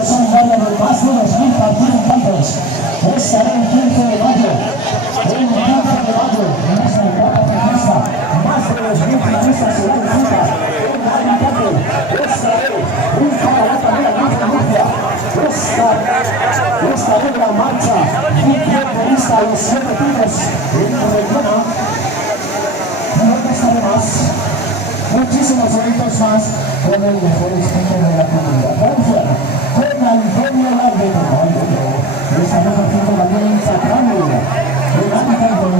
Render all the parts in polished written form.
la solidaria de más de 2000 participantes. Estará el 15 de mayo. El 15 de mayo, en esta etapa ciclista, más de 2000 ciclistas se dan cita en Alicante. Estaré un camarata de la Marcha Murcia. Esta es la marcha ciclista a los 7 tiros en Reguera. Y no estaremos muchísimos eventos más con el mejor speaker de la comunidad valenciana, con Antonio Larbero. Estamos haciendo también en Sacramento, en Alicante.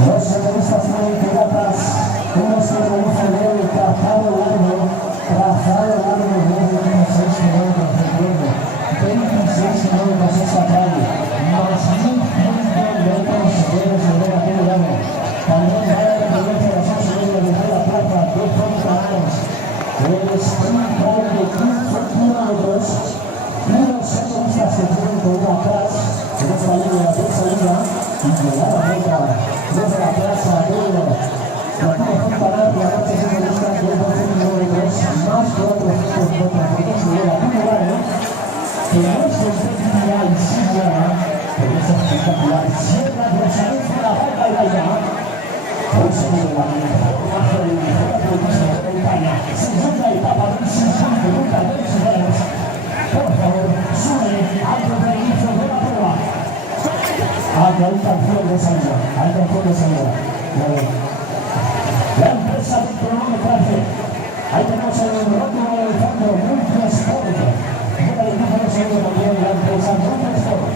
Los senderistas tienen que ir atrás. Uno se realiza el trazado largo de 26 kilómetros, recuerdo. 26 kilómetros esta calle, más 1100 metros de desnivel a aquel lado. También va a la tendencia de las 8 de la plaza de Fontanares. El sprint trail de 15 kilómetros. Y los senderistas se tienen que ir atrás en esta línea de salida y llegar a meta desde la plaza de la Fontanares. La noche senderista de 12 kilómetros más 400 metros de desnivel a aquel lado. Que no es espectacular y sí buena, pero es espectacular. Sierra de Rosalense, la Barca y la Llama. Hoy se vive la mierda, una de mejor atletismo de montaña. Segunda etapa del 62 segundos. Por favor, sube antes del inicio de la prueba. Hay canción de salida, hay canción de salida. La empresa de cronometraje. Ahí tenemos el rótulo del fondo, Multisport. Llega el equipo de segundo también la empresa Multisport.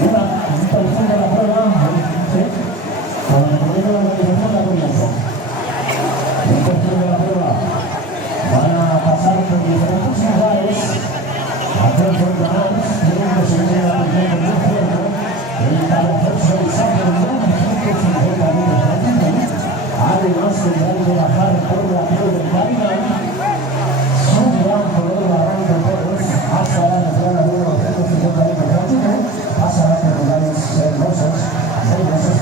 Una perfección de la prueba, ¿sí? Con el gobierno de la organización la comienza. Un perfil de la prueba. Van a pasar por diferentes lugares. Hacer Fontanares, tienen que subir a la región del infierno. El Calafoso y Saco de 150 metros. Además tendrán que bajar por la piel del Carinal. Subirán por el barranco de Torres hasta la entrada de 150 metros. Pasarán por lugares hermosos, peligrosos,